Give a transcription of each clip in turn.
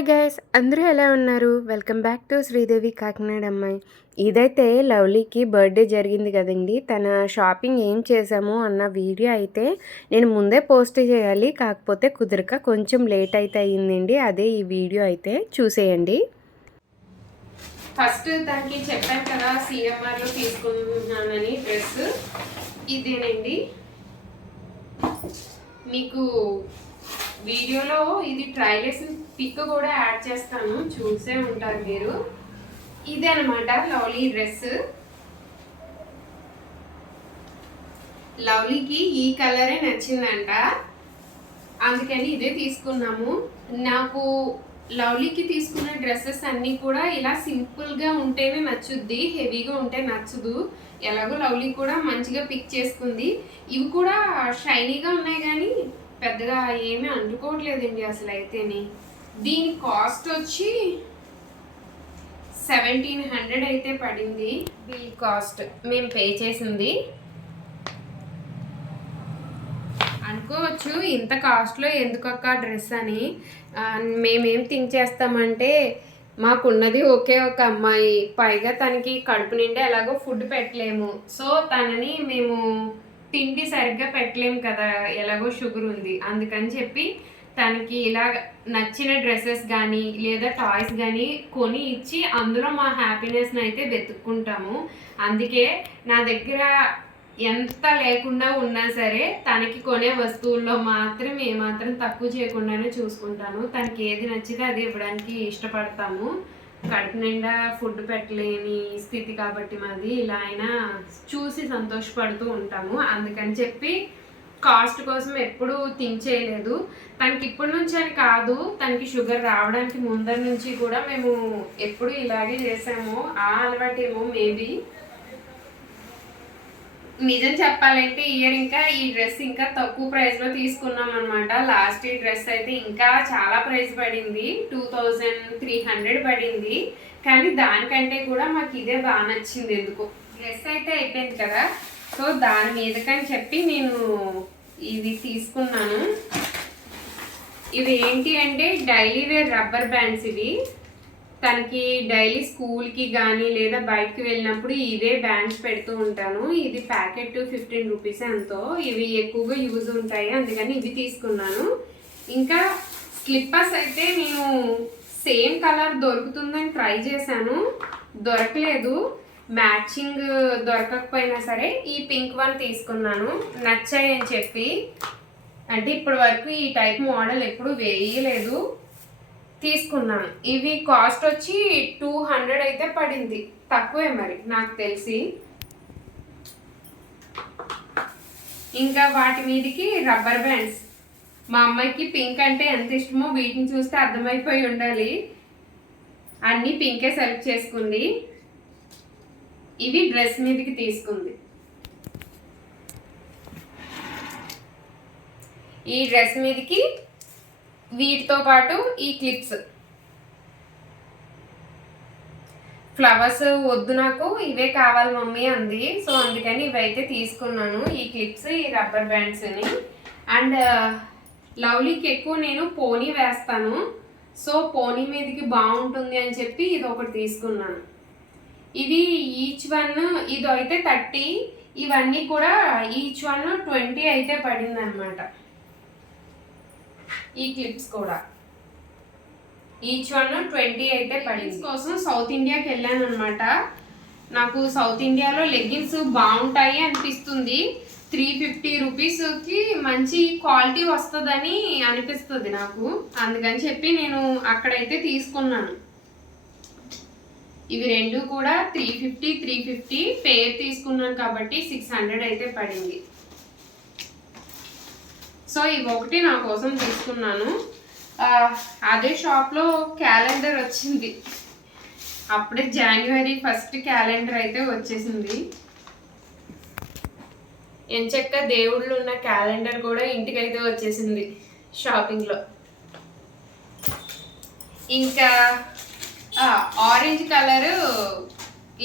Hi guys, అందరూ ఎలా ఉన్నారు? Welcome back to Sridevi Kakinada అమ్మాయి. ఇదైతే లవ్లీకి బర్త్డే జరిగింది కదండి. తన షాపింగ్ ఏం చేసాము అన్న వీడియో అయితే నేను ముందే పోస్ట్ చేయాలి, కాకపోతే కుదరక కొంచెం లేట్ అయితే అయ్యిందండి. అదే ఈ వీడియో అయితే చూసేయండి. ఫస్ట్ దానికి చెప్పాను కదా, సిఎంఆర్లో తీసుకుంటున్నానని డ్రెస్ ఇదేనండి. మీకు వీడియోలో ఇది ట్రైలర్స్ పిక్ కూడా యాడ్ చేస్తాను, చూసే ఉంటారు మీరు. ఇదే అనమాట లవ్లీ డ్రెస్. లవ్లీకి ఈ కలరే నచ్చిందంట, అందుకని ఇదే తీసుకున్నాము. నాకు లవ్లీకి తీసుకున్న డ్రెస్సెస్ అన్నీ కూడా ఇలా సింపుల్గా ఉంటేనే నచ్చుద్ది, హెవీగా ఉంటే నచ్చదు. ఎలాగో లవ్లీ కూడా మంచిగా పిక్ చేసుకుంది. ఇవి కూడా షైనీగా ఉన్నాయి కానీ పెద్దగా ఏమీ అంటుకోవట్లేదండి అసలు అయితేని. దీని కాస్ట్ వచ్చి 1700 అయితే పడింది. బిల్ కాస్ట్ మేము పే చేసింది. అనుకోవచ్చు ఇంత కాస్ట్లో ఎందుకక్క డ్రెస్ అని. మేమేం థింక్ చేస్తామంటే, మాకున్నది ఒకే ఒక అమ్మాయి, పైగా తనకి కడుపు నిండా ఎలాగో ఫుడ్ పెట్టలేము. సో తనని మేము తిండి సరిగ్గా పెట్టలేము కదా, ఎలాగో షుగర్ ఉంది. అందుకని చెప్పి తనకి ఇలా నచ్చిన డ్రెస్సెస్ కానీ లేదా టాయ్స్ కానీ కొని ఇచ్చి అందులో మా హ్యాపీనెస్ని అయితే వెతుక్కుంటాము. అందుకే నా దగ్గర ఎంత లేకుండా ఉన్నా సరే తనకి కొనే వస్తువుల్లో మాత్రం ఏమాత్రం తక్కువ చేయకుండానే చూసుకుంటాను. తనకి ఏది నచ్చితే అది ఇవ్వడానికి ఇష్టపడతాము. కడుపు నిండా ఫుడ్ పెట్టలేని స్థితి కాబట్టి మాది, ఇలా అయినా చూసి సంతోషపడుతూ ఉంటాము. అందుకని చెప్పి కాస్ట్ కోసం ఎప్పుడూ థింక్ చేయలేదు. తనకి ఇప్పటి నుంచి అని కాదు, తనకి షుగర్ రావడానికి ముందర నుంచి కూడా మేము ఎప్పుడు ఇలాగే చేసాము. ఆ అలవాటేమో మేబీ. నిజం చెప్పాలంటే ఇయర్ ఇంకా ఈ డ్రెస్ ఇంకా తక్కువ ప్రైస్లో తీసుకున్నాం అనమాట. లాస్ట్ ఈ డ్రెస్ అయితే ఇంకా చాలా ప్రైస్ పడింది, 2300 పడింది. కానీ దానికంటే కూడా మాకు ఇదే బాగా నచ్చింది ఎందుకు. డ్రెస్ అయితే అయిపోయింది కదా, సో దాని మీదకని చెప్పి నేను ఇవి తీసుకున్నాను. ఇవి ఏంటి అంటే డైలీ వేర్ రబ్బర్ బ్యాండ్స్. ఇవి తనకి డైలీ స్కూల్కి కానీ లేదా బయటకు వెళ్ళినప్పుడు ఇవే బ్యాండ్స్ పెడుతూ ఉంటాను. ఇది ప్యాకెట్ 15 రూపీస్ ఎంతో. ఇవి ఎక్కువగా యూజ్ ఉంటాయి, అందుకని ఇవి తీసుకున్నాను. ఇంకా స్లిప్పర్స్ అయితే నేను సేమ్ కలర్ దొరుకుతుందని ట్రై చేశాను, దొరకలేదు. మ్యాచింగ్ దొరకకపోయినా సరే ఈ పింక్ వన్ తీసుకున్నాను, నచ్చాయి అని చెప్పి. అంటే ఇప్పటి వరకు ఈ టైప్ మోడల్ ఎప్పుడు వేయలేదు, తీసుకున్నాను. ఇవి కాస్ట్ వచ్చి 200 అయితే పడింది, తక్కువే మరి నాకు తెలిసి. ఇంకా వాటి మీదకి రబ్బర్ బ్యాండ్స్. మా అమ్మాయికి పింక్ అంటే ఎంత ఇష్టమో వీటిని చూస్తే అర్థమైపోయి ఉండాలి. అన్నీ పింకే సెలెక్ట్ చేసుకుంది. ఇవి డ్రెస్ మీదకి తీసుకుంది. ఈ డ్రెస్ మీదకి వీటితో పాటు ఈ క్లిప్స్. ఫ్లవర్స్ వద్దు నాకు, ఇవే కావాలి మమ్మీ అంది. సో అందుకని ఇవైతే తీసుకున్నాను, ఈ క్లిప్స్, ఈ రబ్బర్ బ్యాండ్స్ని. అండ్ లవ్లీకి ఎక్కువ నేను పోనీ వేస్తాను, సో పోనీ మీదకి బాగుంటుంది అని చెప్పి ఇది ఒకటి తీసుకున్నాను. ఇవి ఈచ్ వన్ ఇది అయితే 30, ఇవన్నీ కూడా ఈచ్ వన్ 20 అయితే పడింది అనమాట. ఈ క్లిప్స్ కూడా ఈచ్ వన్ 20 అయితే పడింది. కోసం సౌత్ ఇండియాకి వెళ్ళాను అనమాట. నాకు సౌత్ ఇండియాలో లెగ్గిన్స్ బాగుంటాయి అనిపిస్తుంది. 350 రూపీస్కి మంచి క్వాలిటీ వస్తుందని అనిపిస్తుంది నాకు. అందుకని చెప్పి నేను అక్కడైతే తీసుకున్నాను. ఇవి రెండు కూడా 350 పేర్ తీసుకున్నాను కాబట్టి 600 అయితే పడింది. సో ఇవి ఒకటి నా కోసం తీసుకున్నాను. అదే షాప్లో క్యాలెండర్ వచ్చింది, అప్పుడే January 1 క్యాలెండర్ అయితే వచ్చేసింది. ఎంచక్క దేవుళ్ళు ఉన్న క్యాలెండర్ కూడా ఇంటికైతే వచ్చేసింది షాపింగ్లో. ఇంకా ఆరెంజ్ కలర్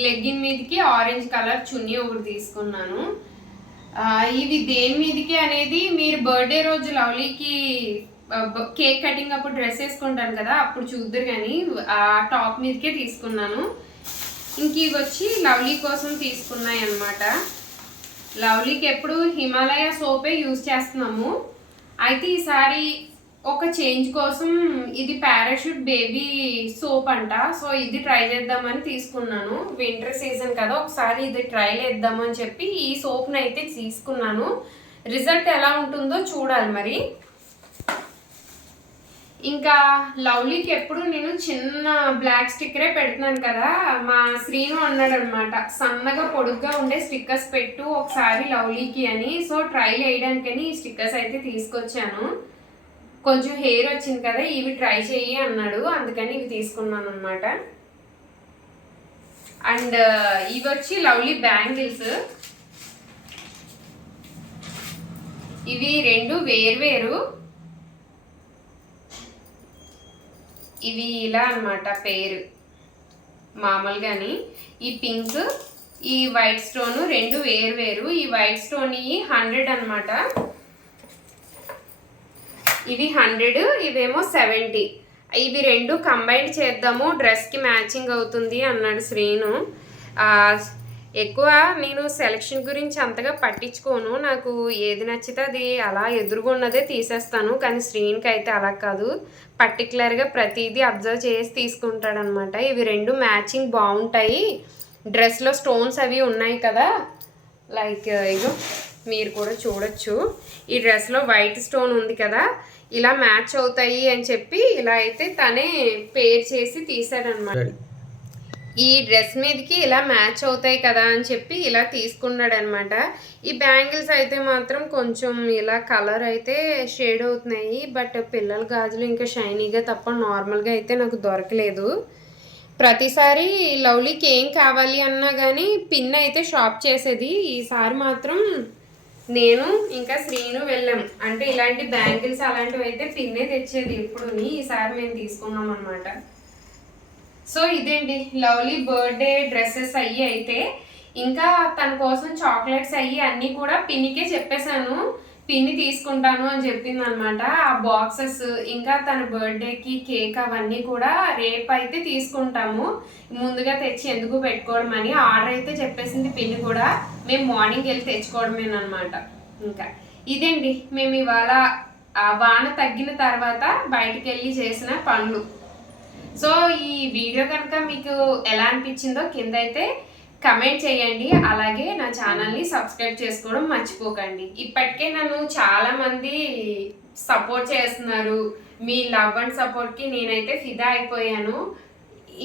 లెగ్గిన్ మీదకి ఆరెంజ్ కలర్ చున్నీ ఒకటి తీసుకున్నాను. ఇవి దేని మీదకి అనేది మీరు బర్త్డే రోజు లవ్లీకి కేక్ కటింగ్ అప్పుడు డ్రెస్ వేసుకుంటాను కదా, అప్పుడు చూద్దరు కానీ ఆ టాప్ మీదకే తీసుకున్నాను. ఇంక ఇవి వచ్చి లవ్లీ కోసం తీసుకున్నాయి అన్నమాట. లవ్లీకి ఎప్పుడు హిమాలయ సోపే యూజ్ చేస్తున్నాము. అయితే ఈసారి ఒక చేంజ్ కోసం ఇది పారాషూట్ బేబీ సోప్ అంట. సో ఇది ట్రై చేద్దామని తీసుకున్నాను. వింటర్ సీజన్ కదా, ఒకసారి ఇది ట్రై చేద్దామని చెప్పి ఈ సోప్ని అయితే తీసుకున్నాను. రిజల్ట్ ఎలా ఉంటుందో చూడాలి మరి. ఇంకా లవ్లీకి ఎప్పుడు నేను చిన్న బ్లాక్ స్టిక్కరే పెడుతున్నాను కదా, మా శ్రీను అన్నాడు అనమాట, సన్నగా పొడుగ్గా ఉండే స్టిక్కర్స్ పెట్టు ఒకసారి లవ్లీకి అని. సో ట్రైల్ వేయడానికని ఈ స్టిక్కర్స్ అయితే తీసుకొచ్చాను. కొంచెం హెయిర్ వచ్చింది కదా, ఇవి ట్రై చెయ్యి అన్నాడు, అందుకని ఇవి తీసుకున్నాను అనమాట. అండ్ ఇవి వచ్చి లవ్లీ బ్యాంగిల్స్. ఇవి రెండు వేర్వేరు. ఇవి ఇలా అన్నమాట పేరు మామూలుగాని. ఈ పింక్ ఈ వైట్ స్టోన్ రెండు వేరు. ఈ వైట్ స్టోన్ 100 అన్నమాట. ఇవి 100, ఇవేమో 70. ఇవి రెండు కంబైన్ చేద్దాము, డ్రెస్కి మ్యాచింగ్ అవుతుంది అన్నాడు శ్రీను. ఎక్కువ నేను సెలెక్షన్ గురించి అంతగా పట్టించుకోను, నాకు ఏది నచ్చితే అది అలా ఎదురుగున్నదే తీసేస్తాను. కానీ శ్రీన్కి అయితే అలా కాదు, పర్టికులర్గా ప్రతిదీ అబ్జర్వ్ చేసి తీసుకుంటాడనమాట. ఇవి రెండు మ్యాచింగ్ బాగుంటాయి, డ్రెస్లో స్టోన్స్ అవి ఉన్నాయి కదా, లైక్ ఇగో మీరు కూడా చూడొచ్చు, ఈ డ్రెస్లో వైట్ స్టోన్ ఉంది కదా, ఇలా మ్యాచ్ అవుతాయి అని చెప్పి ఇలా అయితే తనే పేర్ చేసి తీసాడనమాట. ఈ డ్రెస్ మీదకి ఇలా మ్యాచ్ అవుతాయి కదా అని చెప్పి ఇలా తీసుకున్నాడు అనమాట. ఈ బ్యాంగిల్స్ అయితే మాత్రం కొంచెం ఇలా కలర్ అయితే షేడ్ అవుతున్నాయి, బట్ పిల్లల గాజులు ఇంకా షైనీగా తప్ప నార్మల్గా అయితే నాకు దొరకలేదు. ప్రతిసారి లవ్లీకి ఏం కావాలి అన్నా కానీ పిన్ అయితే షాప్ చేసేది, ఈసారి మాత్రం నేను ఇంకా శ్రీను వెళ్ళాం. అంటే ఇలాంటి బ్యాంగిల్స్ అలాంటివి అయితే పిన్నే తెచ్చేది ఎప్పుడుని, ఈసారి మేము తీసుకున్నాం అనమాట. సో ఇదేంటి లవ్లీ బర్త్డే డ్రెస్సెస్ అయ్యి అయితే, ఇంకా తన కోసం చాక్లెట్స్ అయ్యి అన్నీ కూడా పిన్నికే చెప్పేశాను, పిన్ని తీసుకుంటాను అని చెప్పింది అనమాట. ఆ బాక్సెస్ ఇంకా తన బర్త్డేకి కేక్ అవన్నీ కూడా రేపు అయితే తీసుకుంటాము, ముందుగా తెచ్చి ఎందుకు పెట్టుకోవడం అని ఆర్డర్ అయితే చెప్పేసింది పిన్ని కూడా. మేము మార్నింగ్ వెళ్ళి తెచ్చుకోవడమేనమాట. ఇంకా ఇదేంటి మేము ఇవాళ వాన తగ్గిన తర్వాత బయటికి వెళ్ళి చేసిన పనులు. సో ఈ వీడియో కనుక మీకు ఎలా అనిపించిందో కింద అయితే కమెంట్ చేయండి. అలాగే నా ఛానల్ని సబ్స్క్రైబ్ చేసుకోవడం మర్చిపోకండి. ఇప్పటికే నన్ను చాలామంది సపోర్ట్ చేస్తున్నారు, మీ లవ్ అండ్ సపోర్ట్కి నేనైతే ఫిదా అయిపోయాను.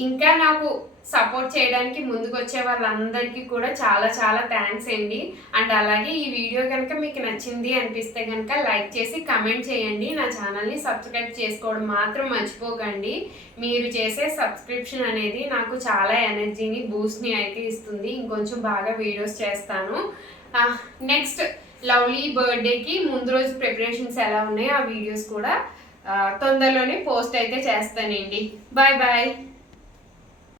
ఇంకా నాకు సపోర్ట్ చేయడానికి ముందుకు వచ్చే వాళ్ళందరికీ కూడా చాలా చాలా థ్యాంక్స్ అండి. అండ్ అలాగే ఈ వీడియో కనుక మీకు నచ్చింది అనిపిస్తే కనుక లైక్ చేసి కమెంట్ చేయండి. నా ఛానల్ని సబ్స్క్రైబ్ చేసుకోవడం మాత్రం మర్చిపోకండి. మీరు చేసే సబ్స్క్రిప్షన్ అనేది నాకు చాలా ఎనర్జీని బూస్ట్ని అయితే ఇస్తుంది, ఇంకొంచెం బాగా వీడియోస్ చేస్తాను. నెక్స్ట్ లవ్లీ బర్త్డేకి ముందు రోజు ప్రిపరేషన్స్ ఎలా ఉన్నాయో ఆ వీడియోస్ కూడా తొందరలోనే పోస్ట్ అయితే చేస్తానండి. Bye bye.